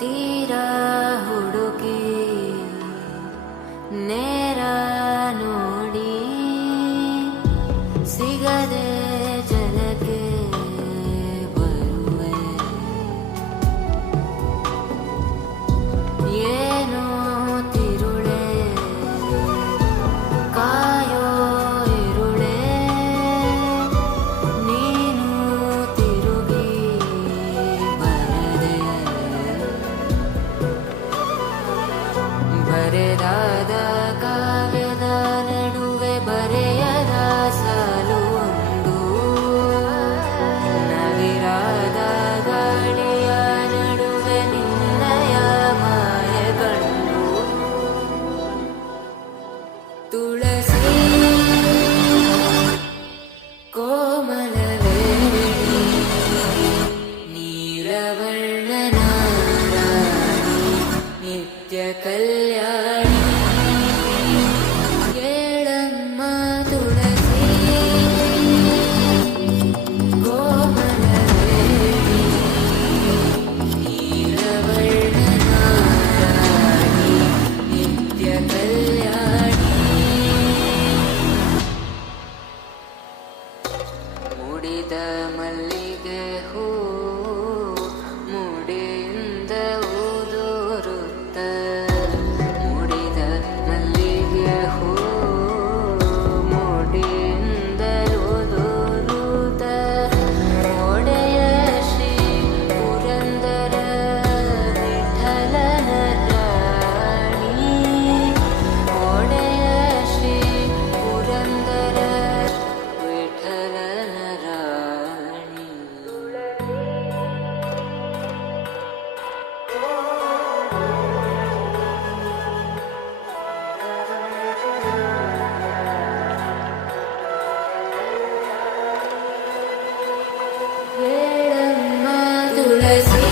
ತೀರ ಹುಡುಕಿ ನೇರ ನೋಡಿ ಸಿಗದೆ ಜನಕ್ಕೆ ಬರುವೆ ಏನೋ ತಿರುಳೆ ಕಾಯೋ ಇರುಳೆ ನೀನು ತಿರುಗಿ ಬರದೆ ಬರೆದಾದ ಕಾವ್ಯದ ನಡುವೆ ಬರೆಯದ ಸಾಲು ಒಂದು ನವಿರಾದ ಗಾಳಿಯ ನಡುವೆ ನಿನ್ನಯ ಮಾಯಗಳು ತುಳಸಿ ಕೋಮಲವೇಣಿ ನೀಲವರ್ಣನ ರಾಣಿ ನಿತ್ಯ ಕಲ್ಯಾಣಿ ಕೇಳಮ್ಮ ತುಳಸಿ ಕೋಮಲವೇಣಿ ನೀಲವರ್ಣನ ರಾಣಿ ನಿತ್ಯ ಕಲ್ಯಾಣಿ ಮುಡಿದ ಮಲ್ಲಿಗೆ ಹೂ ಮುಡಿಯಿಂದ ಊದೋರುತ್ತ ಮುಡಿದ ಮಲ್ಲಿಗೆ ಹೂ ಮುಡಿಯಿಂದ ಊದೋರುತ್ತ ಒಡೆಯ ಶ್ರೀ ಪುರಂದರ ವಿಠಲನ ರಾಣಿ ಒಡೆಯ ಶ್ರೀ ಪುರಂದರ ವಿಠಲನ ರಾಣಿ ಹೇಳಮ್ಮ ತುಳಸಿ